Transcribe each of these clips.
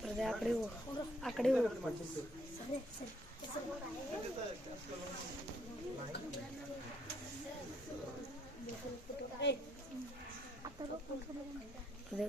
ಬರ್ದೆ ಆ ಕಡೆ ಹೋಗು ಆ ಕಡೆ ಹೋಗು ಸರಿ ಸರಿ ಅದೇ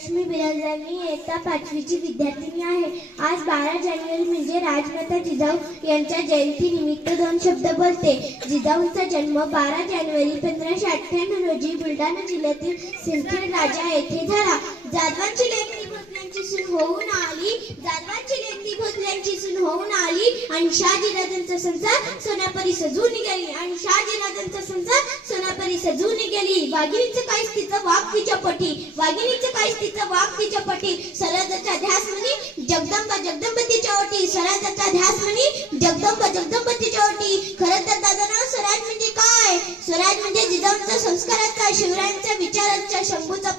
विजयलक्ष्मी बिराजदार मी इयत्ता पाचवीची विद्यार्थिनी आहे. आज बारा जानेवारी म्हणजे राजमाता जिजाऊ यांच्या जयंतीनिमित्त दोन शब्द बोलते. जिजाऊंचा जन्म बारा जानेवारी पंधराशे अठ्ठ्याण्णव रोजी बुलढाणा जिल्ह्यातील सिंदखेड राजा येथे झाला. जाधवांची लेकरी सून होऊन आली. जानवाची लेकरी भोसल्यांची सून होऊन आली. आणि शहाजी राजांचा संसार सोन्यापरी सजून गेली. आणि शहाजी राजांचा संसार सोन्यापरी सजून गेली. वाघिणीचं काय तिचं वाघ तिच्या पटी. वाघिणीचं काय तिचं वाघ तिच्या पटी. सरदाचा ध्यास म्हणी जगदंबा जगदंब तिच्या ओटी. सरदाचा ध्यास म्हणी जगदंबा जगदंब तिच्या ओटी. खरं तर दादा नाव स्वराज म्हणजे काय? स्वराज म्हणजे जिजाऊंचा संस्काराचा शिवरायांचा विचारांचा शंभूचा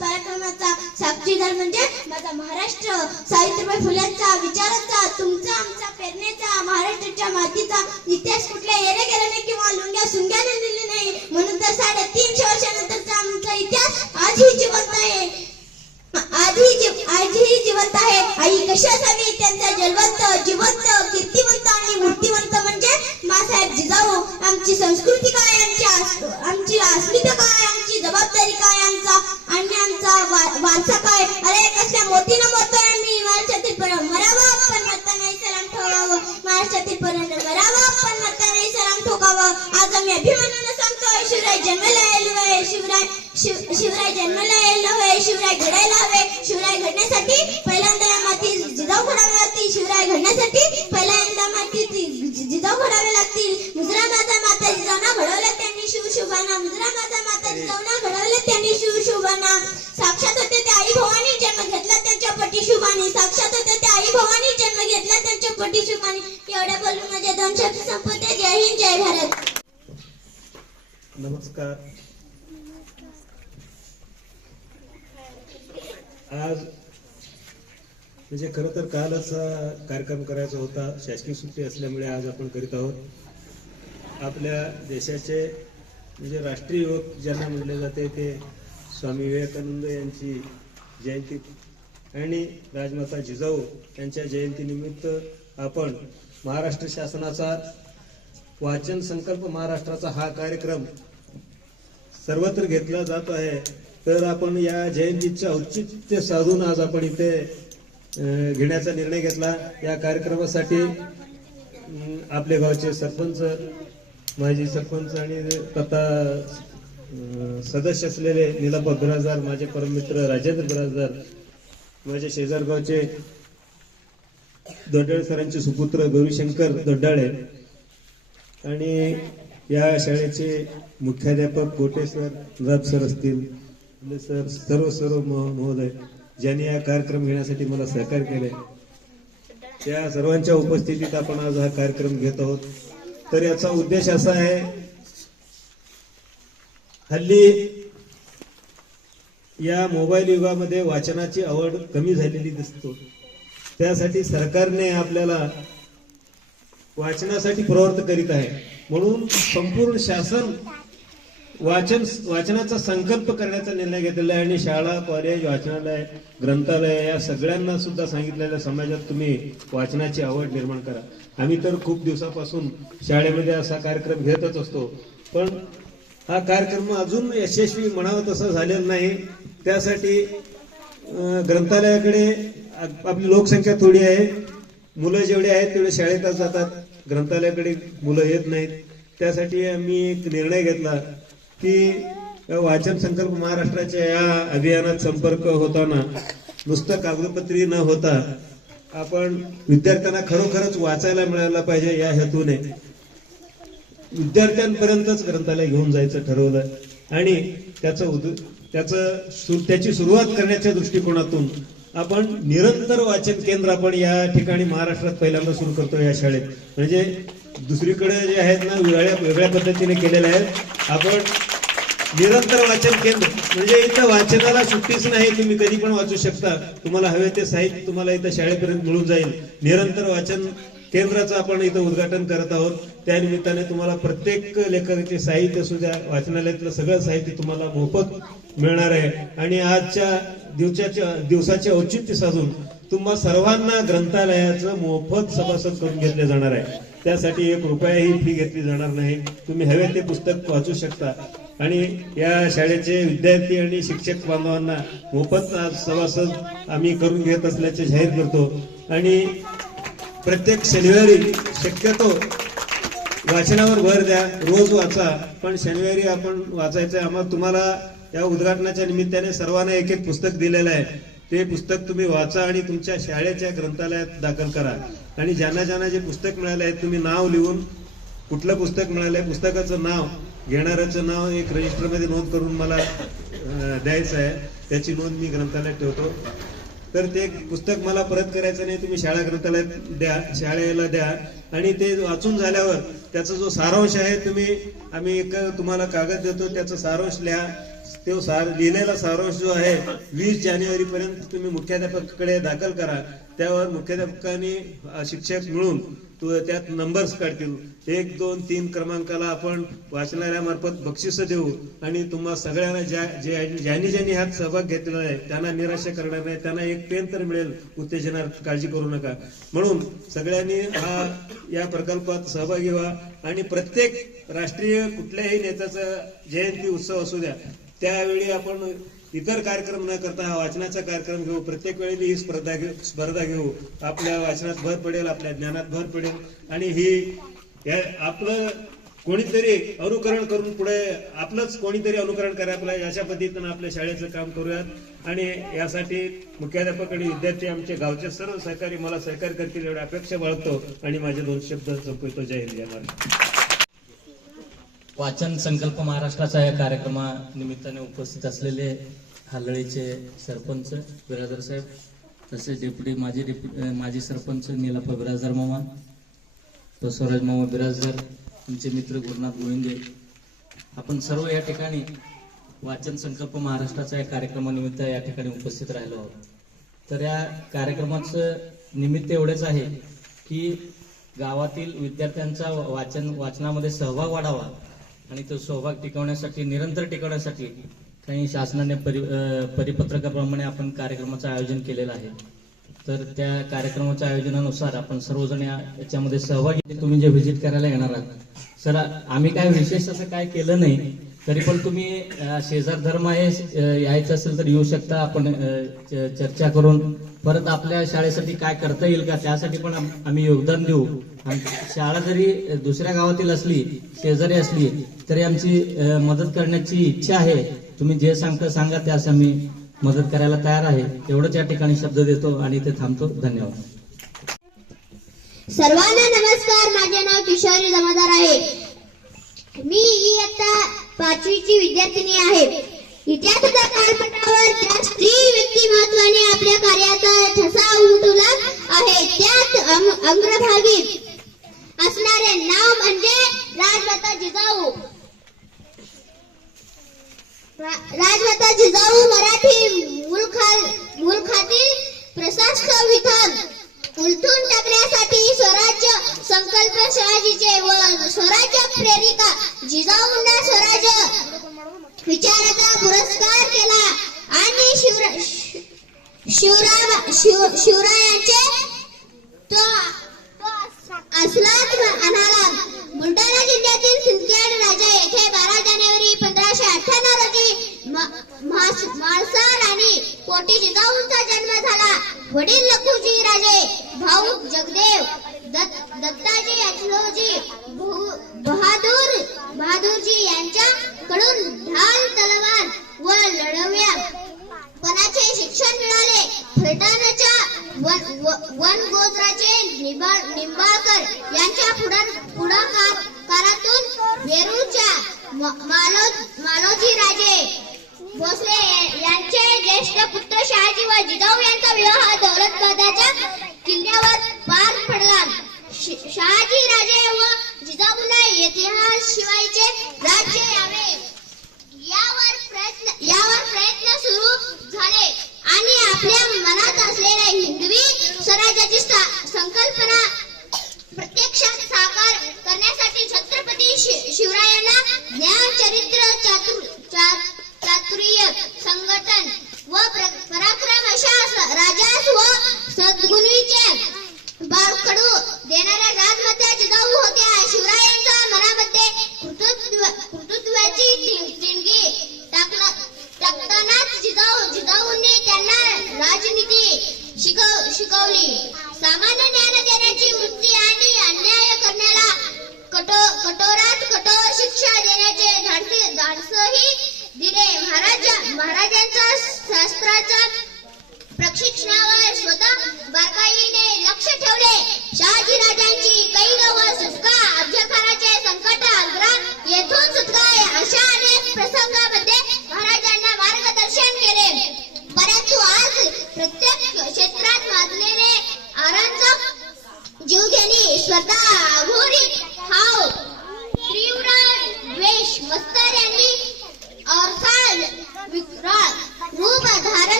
साक्षीदार म्हणजे माझा महाराष्ट्र साहित्य फुल्यांचा विचारांचा तुमचा आमचा पेरण्याचा महाराष्ट्राच्या मातीचा इतिहास कुठल्या येरे गेल्याने किंवा लुंग्या सुंग्याने दिले नाही म्हणून तर साडेतीनशे वर्षानंतरचा आमचा इतिहास आजही जिवंत आहे आजही जीव आजही जिवंत आहे आई कशी असावी त्यांचा जलवंत जिवंत कीर्तिवंत आणि मूर्तिवंत म्हणजे मासाहेब जिजाऊ आमची संस्कृती काय आमची आस- आमची अस्मिता काय आमची जबाबदारी काय आमचा आणि आमचा वा- वारसा काय अरे कसल्या मोतीनं मोतोय आम्ही महाराष्ट्रातील पर मरावा पण मरता नाही सलाम ठोकावं महाराष्ट्रातील पर मरावा पण मरता नाही सलाम ठोकावं आज आम्ही अभिमानानं सांगतोय शिवराय जन्माला यायला हवे शिवराय शिवराय जन्माला यायला हवे शिवराय घडायला हवे. शिवराय घडण्यासाठी पहिल्यांदा माती जिजाऊ घडावी लागतील. शिवराय घडण्यासाठी पहिल्यांदा माती जिजाऊ घडावे लागतील. मुजरा माझा माता जिजाऊना घडवल्या त्यांनी शिव शुभाना मुजरा माझा माता जिजाऊना घडवल्या त्यांनी शिव शुभाना साक्षात होते ते आई भवानी जन्म घेतला त्यांच्या पटी शुभाने साक्षात होते ते आई भवानी जन्म घेतला त्यांच्या पटी शुभाने एवढ्या बोलून माझे दोन शब्द संपवते. जय हिंद जय भारत. नमस्कार. आज म्हणजे खरं तर कालच कार्यक्रम करायचा होता. शासकीय सुट्टी असल्यामुळे आज आपण करीत आहोत. आपल्या देशाचे म्हणजे राष्ट्रीय युवक ज्यांना म्हटले जाते ते स्वामी विवेकानंद यांची जयंती आणि राजमाता जिजाऊ यांच्या जयंतीनिमित्त आपण महाराष्ट्र शासनाचा वाचन संकल्प महाराष्ट्राचा हा कार्यक्रम सर्वत्र घेतला जात आहे. तर आपण या जयंतीचे औचित्य साधून आज आपण इथे घेण्याचा निर्णय घेतला. या कार्यक्रमासाठी आपले गावचे सरपंच माजी सरपंच आणि तथा सदस्य असलेले निलापा बिराजदार माझे परममित्र राजेंद्र बिराजदार माझे शेजारगावचे दोड्डाळे सरांचे सुपुत्र गौरीशंकर दोड्डाळे आणि या शाळेचे मुख्याध्यापक गोटे सर राब सर असतील म्हणजे सर सर्व सर्व महोदय ज्यांनी हा कार्यक्रम घेण्यासाठी मला सहकार्य केले. त्या सर्वांच्या उपस्थितीत आपण आज हा कार्यक्रम घेत आहोत. तर याचा उद्देश असा आहे हल्ली या मोबाईल युगामध्ये वाचनाची आवड कमी झालेली दिसतो. त्यासाठी सरकारने आपल्याला वाचनासाठी प्रवृत्त करीत आहे. म्हणून संपूर्ण शासन वाचन वाचनाचा संकल्प करण्याचा निर्णय घेतलेला आहे आणि शाळा कॉलेज वाचनालय ग्रंथालय या सगळ्यांना सुद्धा सांगितलेल्या समाजात तुम्ही वाचनाची आवड निर्माण करा. आम्ही तर खूप दिवसापासून शाळेमध्ये असा कार्यक्रम घेतच असतो. पण हा कार्यक्रम अजून यशस्वी म्हणावं तसं झालेला नाही. त्यासाठी ग्रंथालयाकडे आपली लोकसंख्या थोडी आहे. मुलं जेवढे आहेत तेवढे शाळेतच जातात. ग्रंथालयाकडे मुलं येत नाहीत. त्यासाठी आम्ही एक निर्णय घेतला की वाचन संकल्प महाराष्ट्राच्या या अभियानात संपर्क होताना नुसतं कागदपत्री न होता आपण विद्यार्थ्यांना खरोखरच वाचायला मिळायला पाहिजे या हेतूने विद्यार्थ्यांपर्यंतच ग्रंथालय घेऊन जायचं ठरवलं. आणि त्याचं उद- त्याचं सु- त्याची सुरुवात करण्याच्या दृष्टिकोनातून आपण निरंतर वाचन केंद्र आपण या ठिकाणी महाराष्ट्रात पहिल्यांदा सुरू करतो या शाळेत. म्हणजे दुसरीकडे जे आहेत ना वेगळ्या वेगळ्या पद्धतीने केलेले आहेत. आपण निरंतर वाचन केंद्र म्हणजे इथं वाचनाला सुट्टीच नाही तुम्ही कधी पण वाचू शकता. तुम्हाला हवे ते साहित्य तुम्हाला इथं शाळेपर्यंत मिळून जाईल. निरंतर वाचन केंद्राचं आपण इथं उद्घाटन करत आहोत. त्या निमित्ताने तुम्हाला प्रत्येक लेखकाचे साहित्य असू द्या वाचनालयातलं सगळं साहित्य तुम्हाला मोफत मिळणार आहे. आणि आजच्या दिवसाच्या दिवसाचे औचित्य साधून तुम्हा सर्वांना ग्रंथालयाचं मोफत सभासद करून घेतले जाणार आहे. त्यासाठी एक रुपयाही फी घेतली जाणार नाही. तुम्ही हवे ते पुस्तक वाचू शकता. आणि या शाळेचे विद्यार्थी आणि शिक्षक बांधवांना मोफत आज सभासद आम्ही करून घेत असल्याचे जाहीर करतो. आणि प्रत्येक शनिवारी शक्यतो वाचनावर भर द्या. रोज वाचा. पण शनिवारी आपण वाचायचं आहे. आम्हाला तुम्हाला या उद्घाटनाच्या निमित्ताने सर्वांना एक एक पुस्तक दिलेलं आहे. ते पुस्तक तुम्ही वाचा आणि तुमच्या शाळेच्या ग्रंथालयात दाखल करा. आणि ज्यांना ज्यांना जे पुस्तक मिळाले आहे तुम्ही नाव लिहून कुठलं पुस्तक मिळालं आहे पुस्तकाचं नाव घेणाऱ्याचं नाव एक रजिस्टरमध्ये नोंद करून मला द्यायचं आहे. त्याची नोंद मी ग्रंथालयात ठेवतो. तर ते पुस्तक मला परत करायचं नाही तुम्ही शाळा ग्रंथालयात द्या शाळेला द्या. आणि ते वाचून झाल्यावर त्याचा जो सारांश आहे तुम्ही आम्ही एक तुम्हाला कागद देतो त्याचा सारांश लिहा. तो सार लिहिलेला सारांश जो आहे वीस जानेवारी पर्यंत तुम्ही मुख्याध्यापकाकडे दाखल करा. त्यावर मुख्याध्यापकांनी शिक्षक मिळून त्यात नंबर्स काढतील. एक दोन तीन क्रमांकाला आपण वाचणाऱ्यामार्फत बक्षिस देऊ आणि तुम्हा सगळ्यांना ज्या जे ज्यांनी ज्यांनी ह्यात सहभाग घेतलेला आहे त्यांना निराशा करणार नाही. त्यांना एक पेन तर मिळेल. उत्तेजनार्थ काळजी करू नका. म्हणून सगळ्यांनी हा या प्रकल्पात सहभागी व्हा आणि प्रत्येक राष्ट्रीय कुठल्याही नेत्याचा जयंती उत्सव असू द्या. त्यावेळी आपण इतर कार्यक्रम न करता हा वाचनाचा कार्यक्रम घेऊ. प्रत्येक वेळी ही स्पर्धा घेऊ स्पर्धा घेऊ. आपल्या वाचनात भर पडेल आपल्या ज्ञानात भर पडेल. आणि ही आपलं कोणीतरी अनुकरण करून पुढे आपलंच कोणीतरी अनुकरण करायला अशा पद्धतीनं आपल्या शाळेचं काम करूयात. आणि यासाठी मुख्याध्यापक आणि विद्यार्थी आमचे गावचे सर्व सहकारी मला सहकार्य करतील एवढी अपेक्षा बाळगतो. आणि माझे दोन शब्द संपवितो. जय हिंद जय महाराज वाचन संकल्प महाराष्ट्राच्या या कार्यक्रमानिमित्ताने उपस्थित असलेले हालळीचे सरपंच बिराजर साहेब तसेच डेप्युटी माजी डेप्युटी माजी सरपंच निलापा बिराजदार मामा बसवराज मामा बिराजदार तुमचे मित्र गुरुनाथ गोविंदे. आपण सर्व या ठिकाणी वाचन संकल्प महाराष्ट्राच्या या कार्यक्रमानिमित्त या ठिकाणी उपस्थित राहिलो आहोत. तर या कार्यक्रमाचं निमित्त एवढेच आहे की गावातील विद्यार्थ्यांचा वाचन वाचनामध्ये सहभाग वाढावा. आणि तो सहभाग टिकवण्यासाठी निरंतर टिकवण्यासाठी काही शासनाने परि परिपत्रकाप्रमाणे आपण कार्यक्रमाचं आयोजन केलेलं आहे. तर त्या कार्यक्रमाच्या आयोजनानुसार आपण सर्वजण याच्यामध्ये सहभागी तुम्ही जे व्हिजिट करायला येणार आहात. सर आम्ही काय विशेष असं काय केलं नाही तरी पण तुम्ही शेजार धर्म आहे यायचं असेल तर येऊ शकता. आपण चर्चा करून परत आपल्या शाळेसाठी काय करता येईल का त्यासाठी पण आम्ही योगदान देऊ. शाळा जरी दुसऱ्या गावातील असली शेजारी असली तरी आमची मदत करण्याची इच्छा आहे. तुम्ही जे सांगता सांगा त्यास आम्ही मदत करायला तयार आहे. एवढंच या ठिकाणी शब्द देतो आणि ते थांबतो. धन्यवाद. सर्वांना नमस्कार. माझे नाव किशोरी जमादार आहे. मी इयत्ता पाचवीची विद्यार्थिनी आहे इतिहासाच्या काळपटावर त्या स्त्री व्यक्तिमत्वाने आपल्या कार्याचा ठसा उमटवला आहे. त्यात अम- अग्रभागी असणारे नाव म्हणजे राजमाता जिजाऊ. राजमाता जिजाऊ मराठी मुलखा मुलखातील प्रशासक विधान. उलटून टाकण्यासाठी स्वराज्य संकल्प शहाजीचे व स्वराज्य प्रेरिका जिजाऊंना स्वराज्य विचाराचा पुरस्कार केला. आणि शिवरा शि- शिवराम शिव शिवरायांचे तो असलाच म्हणाला बुलढाणा जिल्ह्यातील सिंदखेड राजा येथे बारा जानेवारी पंधराशे अठ्ठ्याण्णव रोजी म्हाळसा राणी पोटी जिजाऊंचा जन्म झाला. वडील लखुजी राजे भाऊ जगदेव दत्त दत्ताजी अचलोजी बहादूर बहादूरजी यांच्याकडून ढाल तलवार व लढव्या पणाचे शिक्षण मिळाले. फलटणच्या वन व- वनगोत्राचे निंबाळकर यांच्या पुढार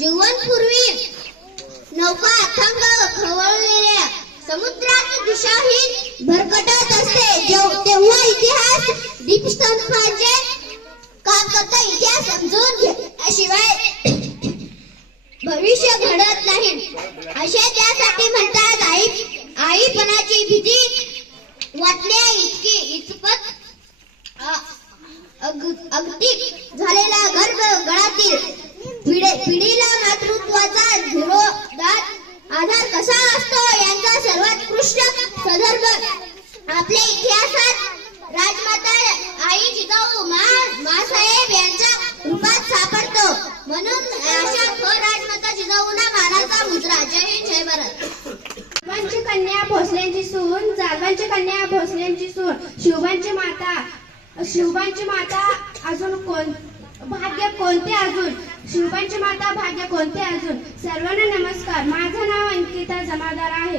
जीवनपूर्वी नौका अथंग खवळलेल्या समुद्रात दिशाहीन भरकटत असते. जेव- तेव्हा इतिहास दीपस्तंभाचे काम करता इतिहास समजून घेतल्याशिवाय भविष्य घडत नाही. असे त्यासाठी म्हणतात आई आईपणाची भीती वाटल्या इतकी इतपत अ- अग- अगदी झालेला गर्भ गळातील पिढी- पिढीला मातृत्वाचा धीरोदात आधार कसा असतो यांचा सर्वोत्कृष्ट संदर्भ. आपल्या इतिहासात राजमाता आई जिजाऊ मा मासाहेब यांच्या रूपात सापडतो. म्हणून अशा थोर राजमाता जिजाऊंना मानाचा मुद्रा. जय हिंद जय भारत. जाधवांची कन्या भोसल्यांची सून जाधवांची कन्या भोसल्यांची सून. शिवबांची माता शिवबांची माता अजून कोण भाग्य कोणते अजून? शिवबांची माता भाग्य कोणते अजून? सर्वांना नमस्कार. माझं नाव अंकिता जमादार आहे.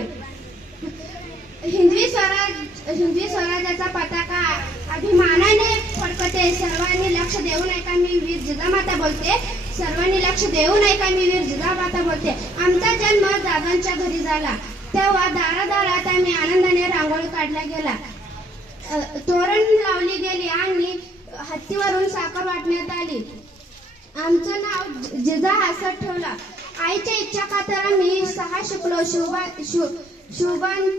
हिंदवी स्वराज हिंदवी स्वराज्याचा पताका अभिमानाने फडकते. सर्वांनी लक्ष देऊ नये का मी वीर जिजामाता बोलते? सर्वांनी लक्ष देऊ नये का मी वीर जिजामाता बोलते? आमचा जन्म दादांच्या घरी झाला. तेव्हा दारादारात आम्ही आनंदाने रांगोळी काढला गेला तोरण लावली गेली आणि हत्तीवरून साखर वाटण्यात आली. आमचं नाव जि- जिजा हसत ठेवला. आईच्या इच्छा खातर आम्ही सहा शिकलो शिवबा शिव शिवबान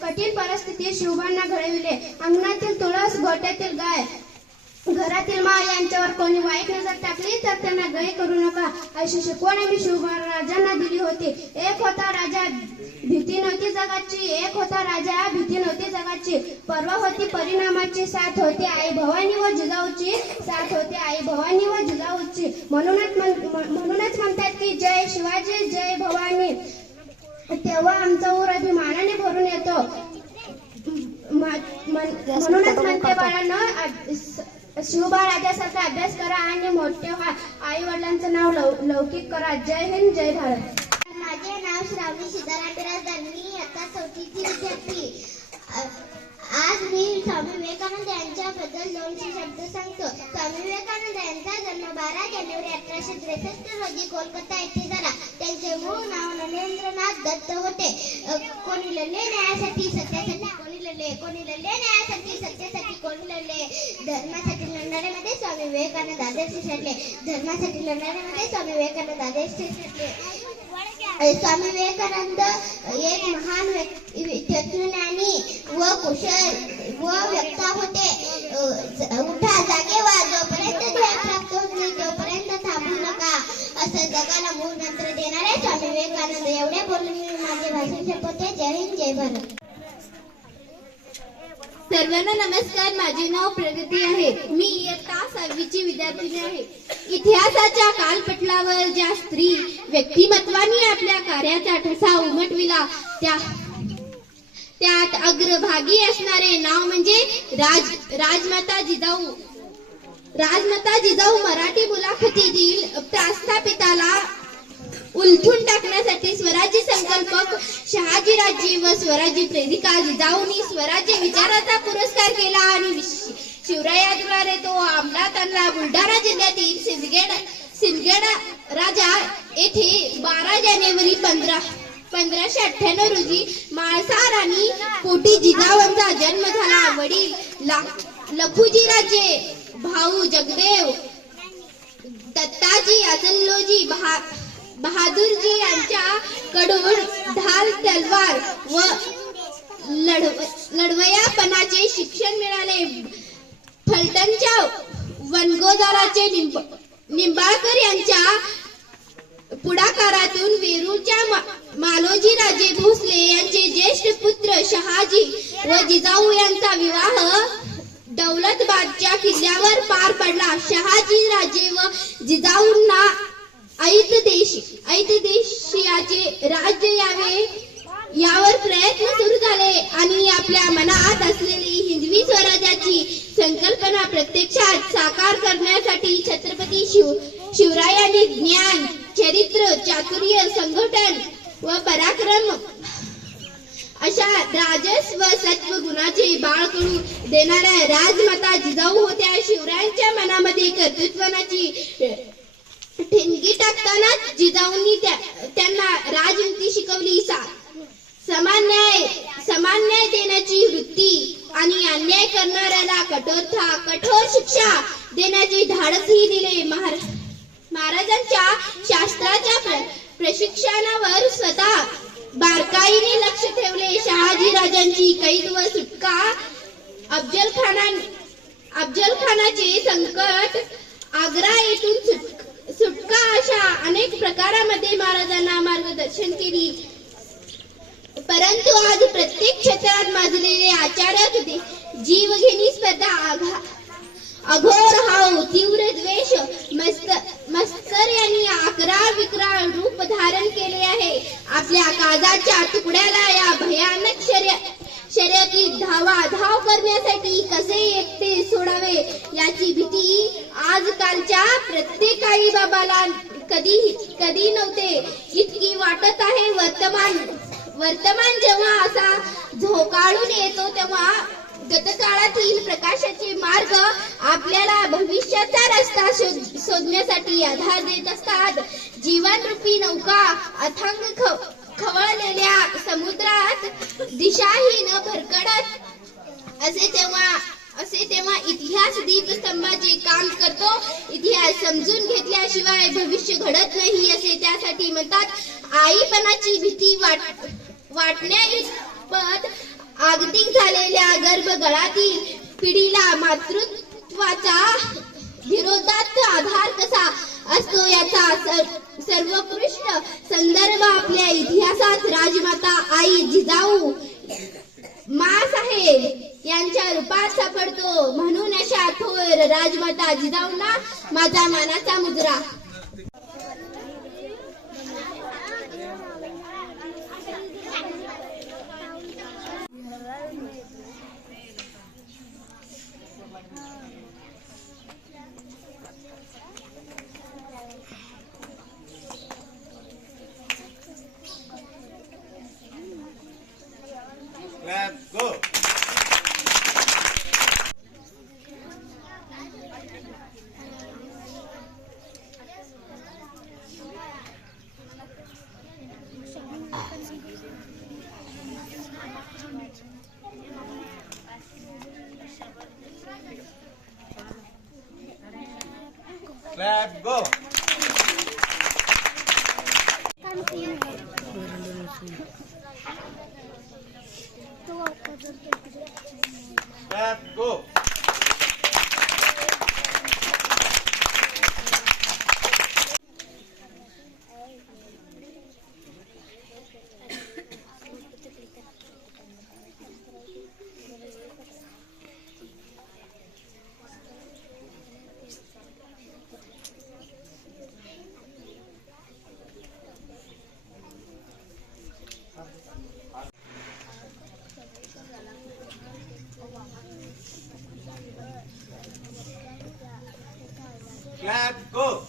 कठीण परिस्थितीत शिवबांना घडविले. अंगणातील तुळस गोट्यातील गाय घरातील माळ यांच्यावर कोणी वाईट नजर टाकली तर त्यांना गय करू नका. अशी शिकवण आम्ही शिवराजांना दिली होती? एक होता राजा भीती नव्हती जगाची एक होता राजा भीती नव्हती जगाची. परवा होती परिणामाची साथ होती आई भवानी व जिजाऊची साथ होती आई भवानी व जिजाऊची. म्हणूनच म्हण- म्हणूनच म्हणतात की जय शिवाजी जय भवानी. तेव्हा आमचा ऊर अभिमानाने भरून येतो. म- म्हणूनच म्हणते बाळांनो शिवबा राजासारखा अभ्यास करा आणि मोठे व्हा. आई वडिलांचं नाव लौ- लौकिक करा. जय हिंद जय भारत. माझे नाव श्रावणी सिद्धारामराज मी आता चौथीची विद्यार्थी. आज मी स्वामी विवेकानंद यांच्याबद्दल दोनशे शब्द सांगतो. स्वामी विवेकानंद यांचा जन्म बारा जानेवारी अठराशे त्रेसष्ट रोजी कोलकाता येथे झाला. त्यांचे मूळ नाव नरेंद्रनाथ दत्त होते. कोणी लढले न्यायासाठी सत्यासाठी कोणी लढले कोणी लढले न्यायासाठी सत्यासाठी कोणी लढले धर्मासाठी लढणाऱ्यामध्ये स्वामी विवेकानंद आदर्श ठरले. धर्मासाठी लढणाऱ्यामध्ये स्वामी विवेकानंद आदर्श ठरले. स्वामी विवेकानंद एक महान तत्वज्ञानी व कुशल व व्यक्ता होते. उठा जागे वा जोपर्यंत ध्येय प्राप्त होत नाही तोपर्यंत थांबू नका. असं जगाला मूळ मंत्र देणारे स्वामी विवेकानंद एवढे बोलून मी माझे भाषण संपवते. जय हिंद जय भारत. सर्वांना नमस्कार माझे नाव प्रगती आहे. मी इयत्ता सहावीची विद्यार्थिनी आहे. इतिहासाच्या कालपटलावर ज्या स्त्री व्यक्तिमत्वाने आपल्या कार्याचा ठसा उमटविला त्या त्यात अग्रभागी असणारे नाव म्हणजे राज राजमाता जिजाऊ. राजमाता जिजाऊ मराठी मुलाखतीतील प्रास्थापिताला उलथून टाकण्यासाठी स्वराज्य शहाजीराजी व स्वराज्य प्रेरिका जिजाऊनी स्वराज्य विचाराचा पुरस्कार केला आणि शिवरायाद्वारे तो अंमलात आणला बुलढाणा जिल्ह्यातील सिंदखेड सिंदखेड राजा येथे बारा जानेवारी पंधरा पंधराशे अठ्ठ्याण्णव रोजी माळसा राणी पोटी जिजाऊंचा जन्म झाला. वडील लखुजी राजे भाऊ जगदेव दत्ताजी अजल्लोजी भा बहादूरजी यांच्याकडून ढाल तलवार व लढव लढवयापणाचे शिक्षण मिळाले. फलटणच्या वनगोदाराचे निंब निंबाळकर यांच्या पुढाकारातून वेरूळच्या मा- मालोजी राजे भोसले यांचे ज्येष्ठ पुत्र शहाजी व जिजाऊ यांचा विवाह दौलतबादच्या किल्ल्यावर पार पडला. शहाजी राजे व जिजाऊंना ऐत देश ऐत देशियाचे राज्य यावे यावर प्रयत्न सुरू झाले आणि आपल्या मनात असलेली हिंदवी स्वराज्याची संकल्पना प्रत्यक्षात साकार करण्यासाठी छत्रपती शिव शिवरायांनी ज्ञान चरित्र चातुर्य संघटन व पराक्रम अशा राजस व सत्व गुणाचे बाळ करू देणाऱ्या राजमाता जिजाऊ होत्या शिवरायांच्या मनामध्ये कर्तृत्वाची ठिणगी टाकताना जिजाऊंनी त्यांना राजनीती शिकवली सा समान न्याय समान न्याय देण्याची वृत्ती आणि अन्याय करणाऱ्याला कठोर कठोर शिक्षा देण्याचे धाडसही दिले महाराजांच्या शास्त्राच्या प्र- प्रशिक्षणावर स्वतः बारकाईने लक्ष ठेवले. शहाजी राजांची कैद व सुटका अफजल खाना अफजल खानाचे संकट आग्रा येथून सुट- सुटका अशा अनेक प्रकारामध्ये महाराजांना मार्गदर्शन केली. परंतु आज प्रत्येक क्षेत्रात माजलेले आचार्य जीवघेणी स्पर्धा आघा अघोर हाव तीव्र द्वेष मस्त मस्तर यांनी अकरा विकराळ रूप धारण केले आहे. आपल्या काजाच्या तुकड्याला या भयानक शर्य शर्यतीत धावा धाव करण्यासाठी कसे एकटे सोडावे याची भीती आजकालच्या प्रत्येक आई बाबाला कधी कधी नव्हते. इतकी वाटत आहे वर्तमान वर्तमान जेव्हा असा झोकाळून येतो तेव्हा गतकाळातील प्रकाशाचे मार्ग आपल्याला भविष्याचा रस्ता शोध- शोधण्यासाठी आधार देत असतात. जीवनरूपी नौका अथांग ख- समुद्रात दिशाहीन भरकडत. असे तेव्हा असे तेव्हा इतिहास दीपस्तंभाचे काम करतो. इतिहास समजून घेतल्याशिवाय भविष्य घडत नाही असे त्यासाठी म्हणतात. आईपणाची भीती वाट वाटण्याइतपत आगतिक झालेल्या गर्भगळातील पिढीला मातृत्वाचा विरोधात आधार कसा? असतो याचा सर्वोत्कृष्ट संदर्भ आपल्या इतिहासात राजमाता आई जिजाऊ मासाहेब यांच्या रूपात सापडतो. म्हणून अशा थोर राजमाता जिजाऊंना माझा मानाचा मुजरा. Clap, go. Clap, go. Clap, go.